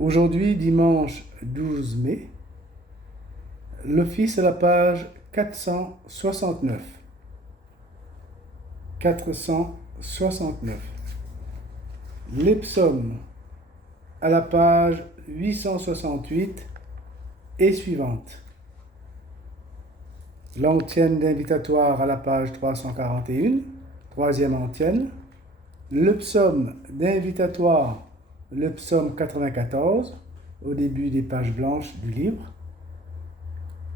Aujourd'hui, dimanche 12 mai, l'office à la page 469. 469. Les psaumes à la page 868 et suivante. L'antienne d'invitatoire à la page 341, troisième antienne. Le psaume d'invitatoire, le psaume 94, au début des pages blanches du livre.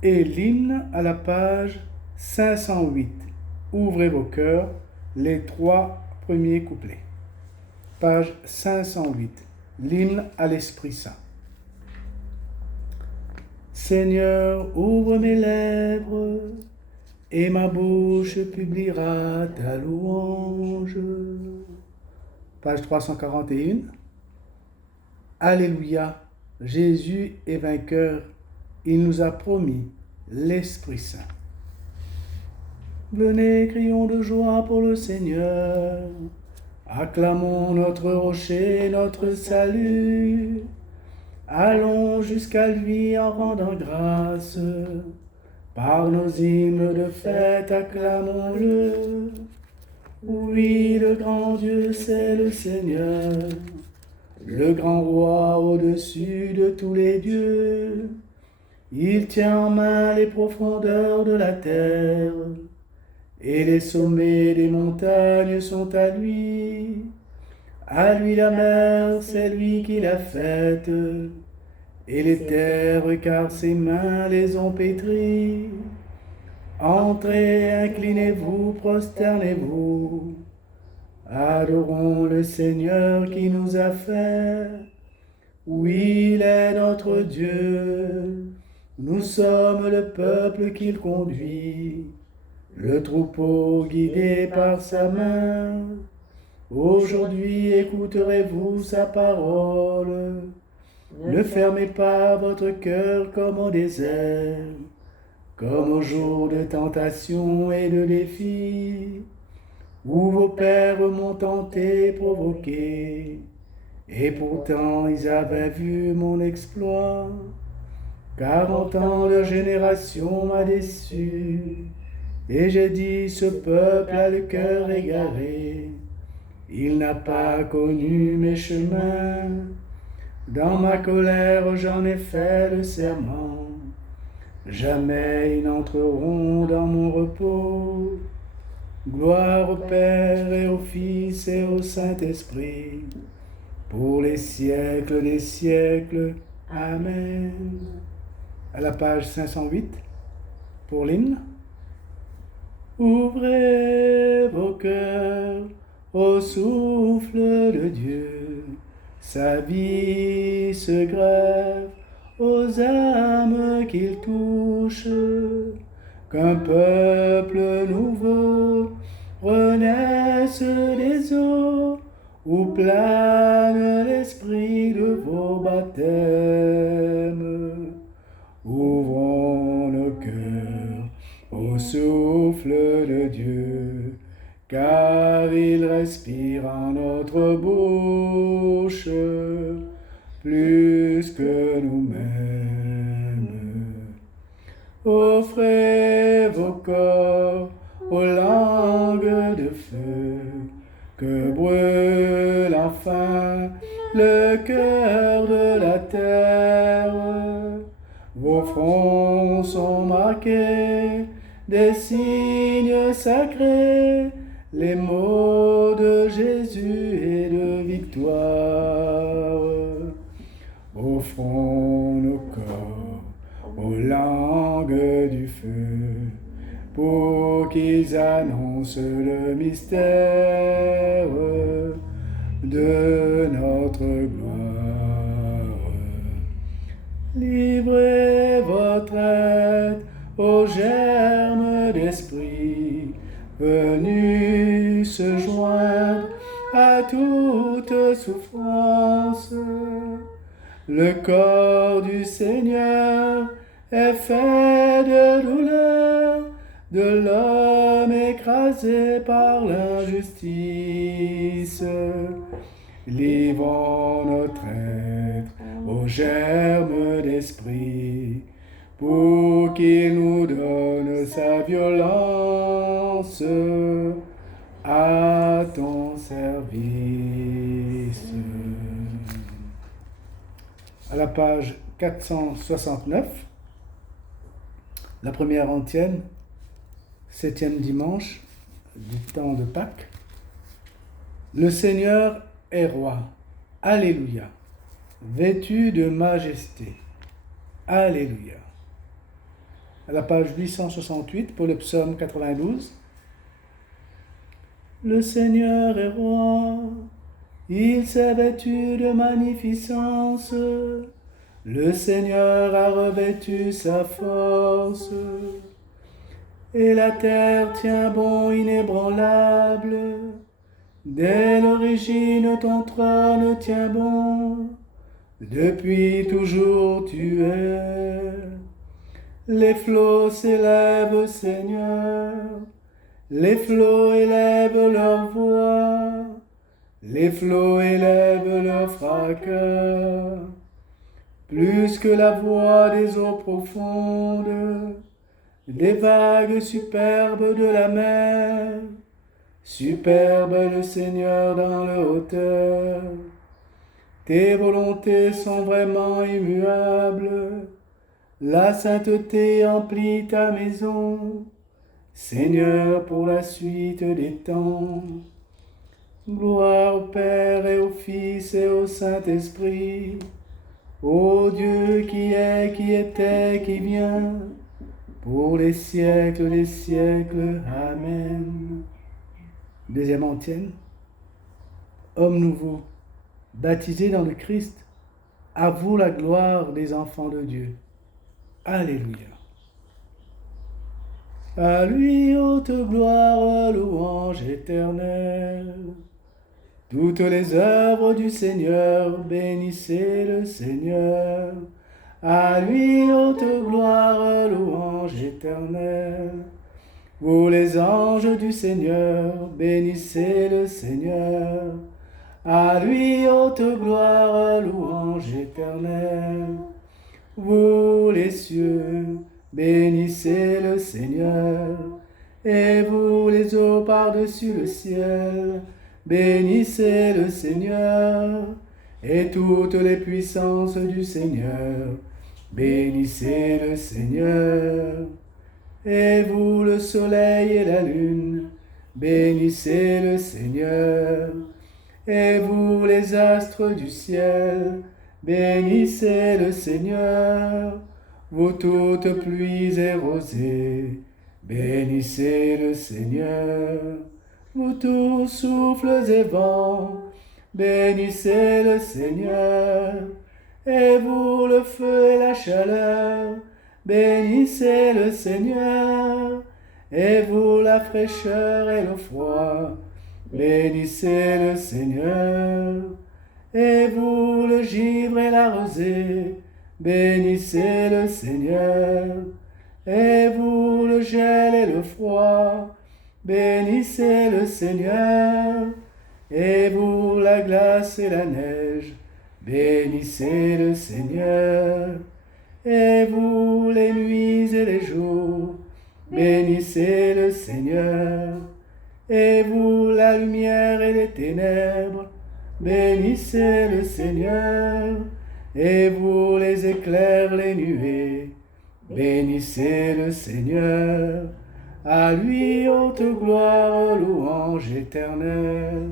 Et l'hymne à la page 508. Ouvrez vos cœurs, les 3 premiers couplets. Page 508. L'hymne à l'Esprit Saint. Seigneur, ouvre mes lèvres, et ma bouche publiera ta louange. Page 341. Alléluia, Jésus est vainqueur, il nous a promis l'Esprit Saint. Venez, crions de joie pour le Seigneur, acclamons notre rocher, notre salut. Allons jusqu'à lui en rendant grâce, par nos hymnes de fête acclamons-le. Oui, le grand Dieu c'est le Seigneur, le grand roi au-dessus de tous les dieux. Il tient en main les profondeurs de la terre, et les sommets des montagnes sont à lui. À lui la mer, c'est lui qui l'a faite, et les terres, car ses mains les ont pétries. Entrez, inclinez-vous, prosternez-vous. Adorons le Seigneur qui nous a fait. Oui, il est notre Dieu. Nous sommes le peuple qu'il conduit, le troupeau guidé par sa main. Aujourd'hui écouterez-vous sa parole. Ne fermez pas votre cœur comme au désert, comme au jour de tentation et de défi, où vos pères m'ont tenté, provoqué, et pourtant ils avaient vu mon exploit. 40 ans de génération m'a déçu, et j'ai dit, ce peuple a le cœur égaré, il n'a pas connu mes chemins. Dans ma colère j'en ai fait le serment, jamais ils n'entreront dans mon repos. Gloire au Père et au Fils et au Saint-Esprit, pour les siècles des siècles. Amen. À la page 508, pour l'hymne. Ouvrez vos cœurs au souffle de Dieu, sa vie se grève aux âmes qu'il touche, qu'un peuple nouveau renaisse des eaux, où plane l'esprit de vos baptêmes. Ouvrons nos cœurs au souffle de Dieu, car il respire en notre bouche plus que nous-mêmes. Offrez vos corps aux langues de feu, que brûle enfin le cœur de la terre. Vos fronts sont marqués des signes sacrés, les mots de Jésus et de victoire. Offrons nos corps aux langues du feu, pour qu'ils annoncent le mystère de notre gloire. Livrez votre être au germe d'esprit, venu se joindre à toute souffrance. Le corps du Seigneur est fait de douleur, de l'homme écrasé par l'injustice. livrons notre être au germe d'esprit, pour qu'il nous donne sa violence à ton service. À la page 469, la première antienne, 7e dimanche du temps de Pâques. Le Seigneur est roi. Alléluia. Vêtu de majesté. Alléluia. À la page 868 pour le psaume 92. Le Seigneur est roi. Il s'est vêtu de magnificence. Le Seigneur a revêtu sa force. Et la terre tient bon inébranlable. Dès l'origine, ton trône tient bon. Depuis toujours tu es. Les flots s'élèvent, Seigneur. Les flots élèvent leur voix. Les flots élèvent leur fracas. Plus que la voix des eaux profondes, des vagues superbes de la mer. Superbe le Seigneur dans le hauteur. Tes volontés sont vraiment immuables. La sainteté emplit ta maison. Seigneur, pour la suite des temps. Gloire au Père et au Fils et au Saint-Esprit. Ô Dieu qui est, qui était, qui vient, pour les siècles des siècles. Amen. Deuxième antienne. Homme nouveau, baptisé dans le Christ, à vous la gloire des enfants de Dieu. Alléluia. À lui haute gloire, louange éternelle. Toutes les œuvres du Seigneur, bénissez le Seigneur. À lui haute gloire, louange éternelle. Vous les anges du Seigneur, bénissez le Seigneur. À lui haute gloire, louange éternelle. Vous les cieux, bénissez le Seigneur. Et vous les eaux par-dessus le ciel, bénissez le Seigneur. Et toutes les puissances du Seigneur, bénissez le Seigneur. Et vous le soleil et la lune, bénissez le Seigneur. Et vous les astres du ciel, bénissez le Seigneur. Vous toutes pluies et rosées, bénissez le Seigneur. Vous tous souffles et vents, bénissez le Seigneur. Et vous le feu et la chaleur, bénissez le Seigneur. Et vous la fraîcheur et le froid, bénissez le Seigneur. Et vous le givre et la rosée, bénissez le Seigneur. Et vous le gel et le froid, bénissez le Seigneur. Et vous la glace et la neige, bénissez le Seigneur. Et vous les nuits et les jours, bénissez le Seigneur. Et vous la lumière et les ténèbres, bénissez le Seigneur. Et vous les éclairs, les nuées, bénissez le Seigneur. À lui haute gloire, louange éternelle.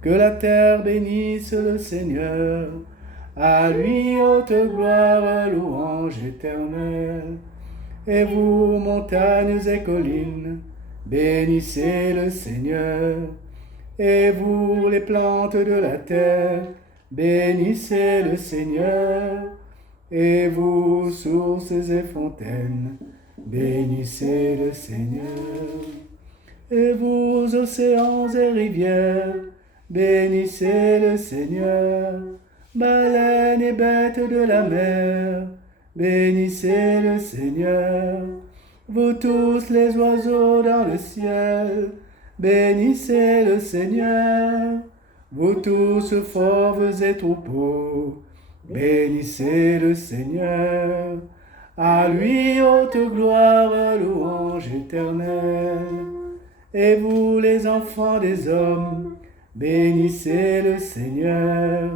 Que la terre bénisse le Seigneur. À lui haute gloire, louange éternelle. Et vous, montagnes et collines, bénissez le Seigneur. Et vous, les plantes de la terre, bénissez le Seigneur. Et vous, sources et fontaines, bénissez le Seigneur. Et vous, océans et rivières, bénissez le Seigneur. Baleines et bêtes de la mer, bénissez le Seigneur. Vous tous les oiseaux dans le ciel, bénissez le Seigneur. vous tous fauves et troupeaux, bénissez le Seigneur. À lui haute gloire, louange éternelle. Et vous les enfants des hommes, bénissez le Seigneur.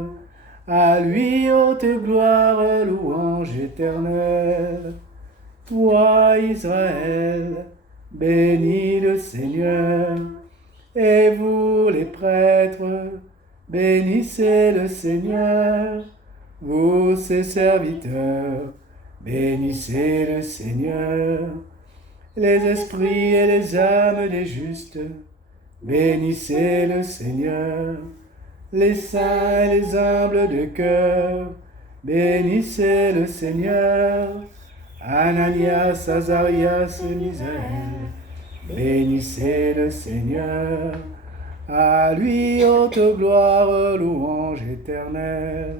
À lui haute gloire, louange éternelle. Toi, Israël, bénis le Seigneur. Et vous, les prêtres, bénissez le Seigneur. Vous, ses serviteurs, bénissez le Seigneur. Les esprits et les âmes des justes, bénissez le Seigneur. Les saints et les humbles de cœur, bénissez le Seigneur. Ananias, Azarias, Misaël, bénissez le Seigneur. À lui haute gloire, louange éternelle.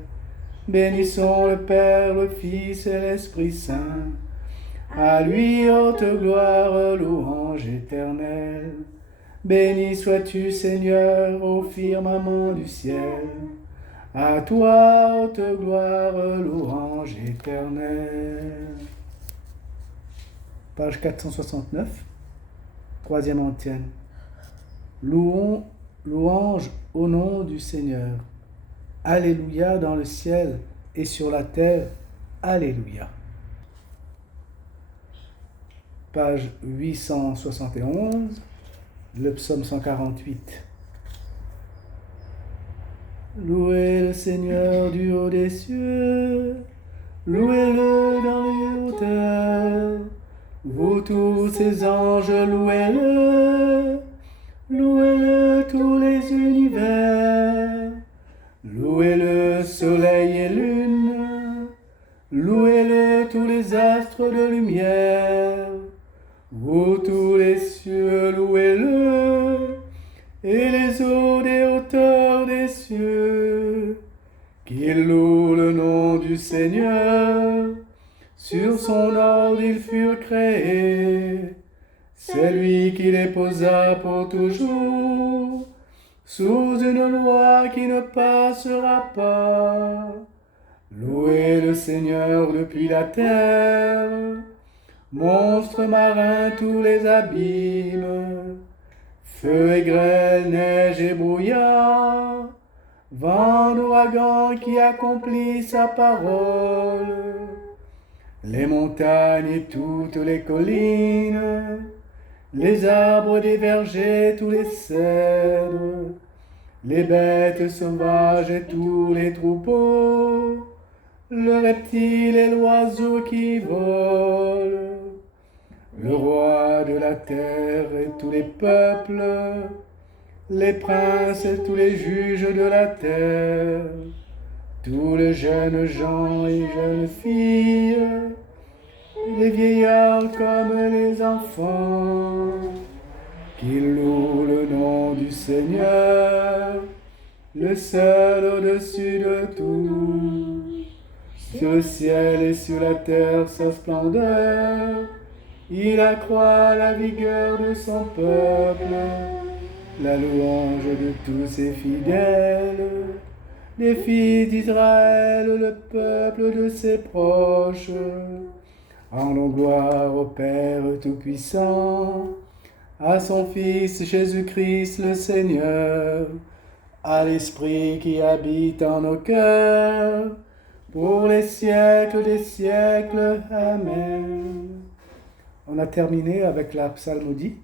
Bénissons le Père, le Fils et l'Esprit Saint. À lui haute gloire, louange éternelle. Béni sois-tu, Seigneur, au firmament du ciel. À toi, haute gloire, louange éternelle. Page 469, troisième antienne. Louange au nom du Seigneur. Alléluia dans le ciel et sur la terre. Alléluia. Page 871, le psaume 148. Louez le Seigneur du haut des cieux, louez-le dans les hauteurs. Vous tous ses anges, louez-le, louez-le tous les univers. Louez le soleil et lune, louez-le tous les astres de lumière. Vous tous les cieux, louez-le, et les eaux des hauteurs des cieux. Qu'ils louent le nom du Seigneur, sur son ordre ils furent créés. C'est lui qui les posa pour toujours, sous une loi qui ne passera pas. Louez le Seigneur depuis la terre, monstres marins tous les abîmes, feu et grêle, neige et brouillard, vent d'ouragan qui accomplit sa parole. Les montagnes et toutes les collines, les arbres des vergers, tous les cèdres, les bêtes sauvages et tous les troupeaux, le reptile et l'oiseau qui vole, le roi de la terre et tous les peuples, les princes et tous les juges de la terre, tous les jeunes gens et jeunes filles, les vieillards comme les enfants, qui louent le nom du Seigneur, le seul au-dessus de tout. Sur le ciel et sur la terre sa splendeur, il accroît la vigueur de son peuple, la louange de tous ses fidèles, des fils d'Israël, le peuple de ses proches. Rendons gloire au Père Tout-Puissant, à son Fils Jésus-Christ le Seigneur, à l'Esprit qui habite en nos cœurs, pour les siècles des siècles. Amen. On a terminé avec la psalmodie.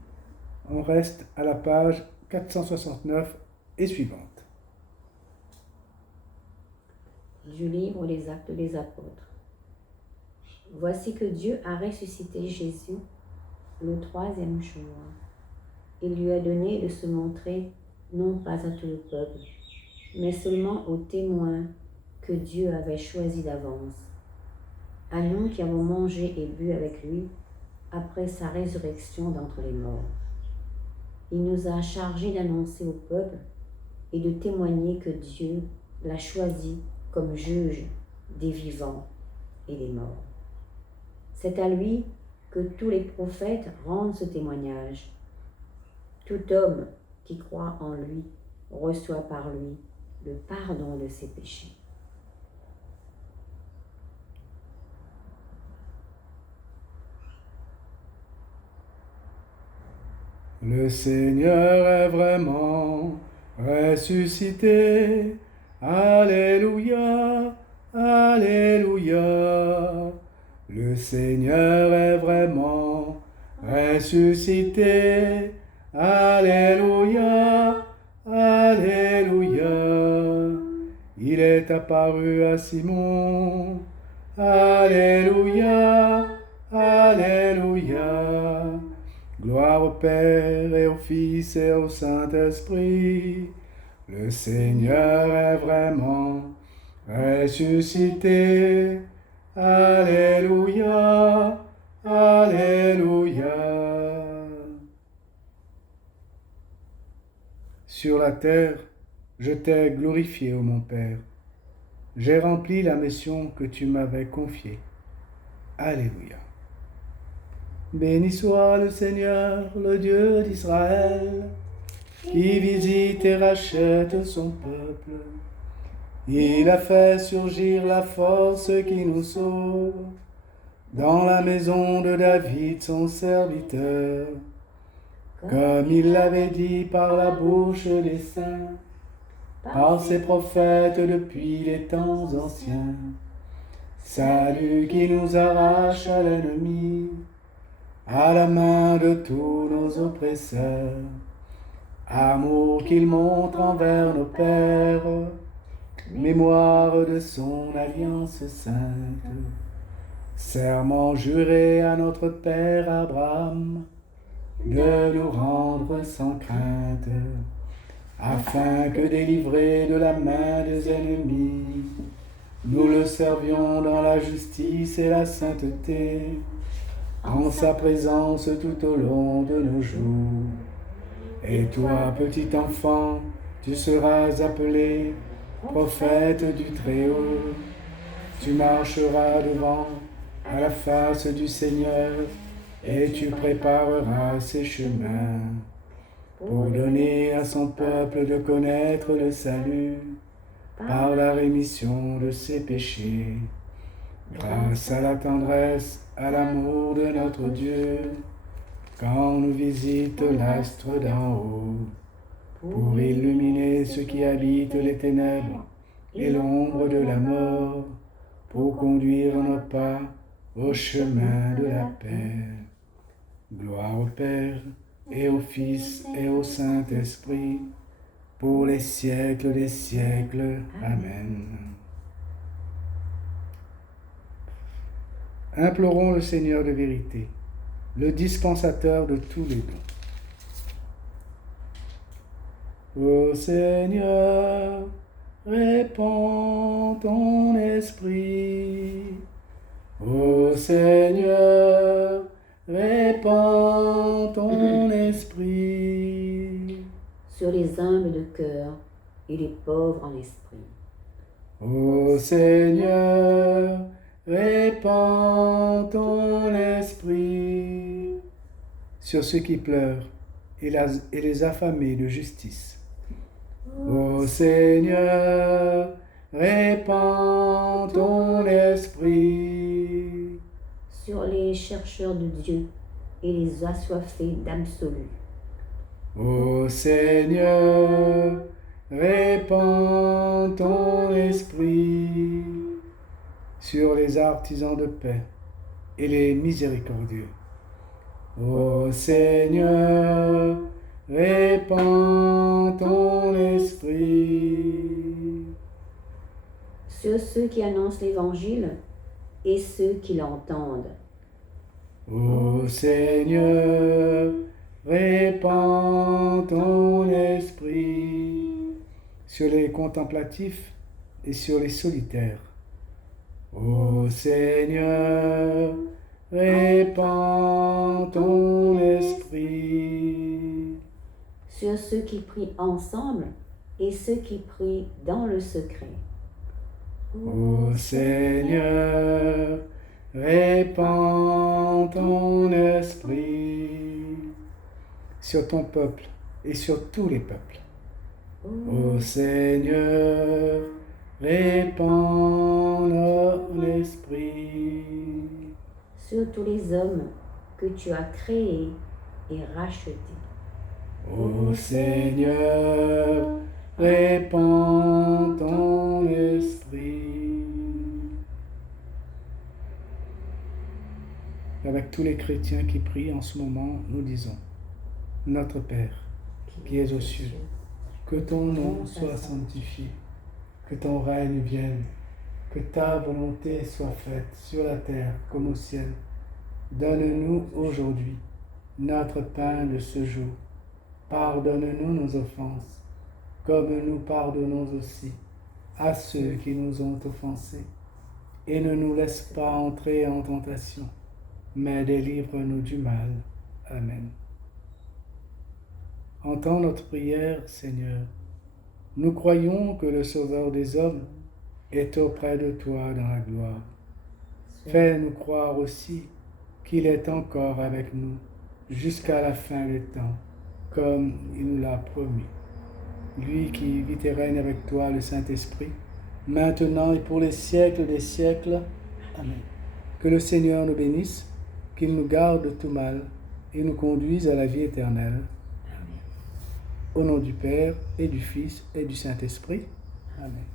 On reste à la page 469 et suivante. Du livre des Actes des Apôtres. Voici que Dieu a ressuscité Jésus le troisième jour. Il lui a donné de se montrer non pas à tout le peuple, mais seulement aux témoins que Dieu avait choisis d'avance, à nous qui avons mangé et bu avec lui après sa résurrection d'entre les morts. Il nous a chargés d'annoncer au peuple et de témoigner que Dieu l'a choisi comme juge des vivants et des morts. C'est à lui que tous les prophètes rendent ce témoignage. Tout homme qui croit en lui reçoit par lui le pardon de ses péchés. Le Seigneur est vraiment ressuscité. Alléluia, Alléluia. Le Seigneur est vraiment ressuscité. Alléluia, Alléluia. Il est apparu à Simon. Alléluia, Alléluia. Gloire au Père et au Fils et au Saint-Esprit. Le Seigneur est vraiment ressuscité. Alléluia, Alléluia. Sur la terre, je t'ai glorifié, ô mon Père. J'ai rempli la mission que tu m'avais confiée. Alléluia. Béni soit le Seigneur, le Dieu d'Israël, qui visite et rachète son peuple. Il a fait surgir la force qui nous sauve dans la maison de David, son serviteur, comme il l'avait dit par la bouche des saints, par ses prophètes depuis les temps anciens. Salut qui nous arrache à l'ennemi, à la main de tous nos oppresseurs. Amour qu'il montre envers nos pères, mémoire de son alliance sainte. Serment juré à notre Père Abraham, de nous rendre sans crainte, afin que délivrés de la main des ennemis, nous le servions dans la justice et la sainteté, en sa présence tout au long de nos jours. Et toi, petit enfant, tu seras appelé prophète du Très-Haut. Tu marcheras devant à la face du Seigneur et tu prépareras ses chemins pour donner à son peuple de connaître le salut par la rémission de ses péchés. Grâce à la tendresse, à l'amour de notre Dieu, quand nous visite l'astre d'en haut, pour illuminer ceux qui habitent les ténèbres et l'ombre de la mort, pour conduire nos pas au chemin de la paix. Gloire au Père et au Fils et au Saint-Esprit, pour les siècles des siècles. Amen. Implorons le Seigneur de vérité, le dispensateur de tous les dons. Ô Seigneur, répands ton esprit. Ô Seigneur, répands ton esprit. Sur les humbles de cœur et les pauvres en esprit. Ô Seigneur, répands ton esprit. Sur ceux qui pleurent et les affamés de justice. Ô Seigneur, répands ton esprit. Sur les chercheurs de Dieu et les assoiffés d'absolu. Ô Seigneur, répands ton esprit. Sur les artisans de paix et les miséricordieux. Ô Seigneur, répands ton esprit. Sur ceux qui annoncent l'Évangile et ceux qui l'entendent. Ô Seigneur, répands ton esprit. Sur les contemplatifs et sur les solitaires. Ô Seigneur, répands ton esprit. Sur ceux qui prient ensemble et ceux qui prient dans le secret. Ô Seigneur, répands ton esprit sur ton peuple et sur tous les peuples. Ô Seigneur, répands ton esprit sur tous les hommes que tu as créés et rachetés. Ô Seigneur, répands ton esprit. Avec tous les chrétiens qui prient en ce moment, nous disons, Notre Père, qui es aux cieux, que ton nom soit sanctifié, que ton règne vienne, que ta volonté soit faite sur la terre comme au ciel. Donne-nous aujourd'hui notre pain de ce jour. Pardonne-nous nos offenses, comme nous pardonnons aussi à ceux qui nous ont offensés. Et ne nous laisse pas entrer en tentation, mais délivre-nous du mal. Amen. Entends notre prière, Seigneur. Nous croyons que le Sauveur des hommes est auprès de toi dans la gloire. Fais-nous croire aussi qu'il est encore avec nous jusqu'à la fin des temps, comme il nous l'a promis. Lui qui vit et règne avec toi, le Saint-Esprit, maintenant et pour les siècles des siècles. Amen. Que le Seigneur nous bénisse, qu'il nous garde de tout mal et nous conduise à la vie éternelle. Amen. Au nom du Père et du Fils et du Saint-Esprit. Amen.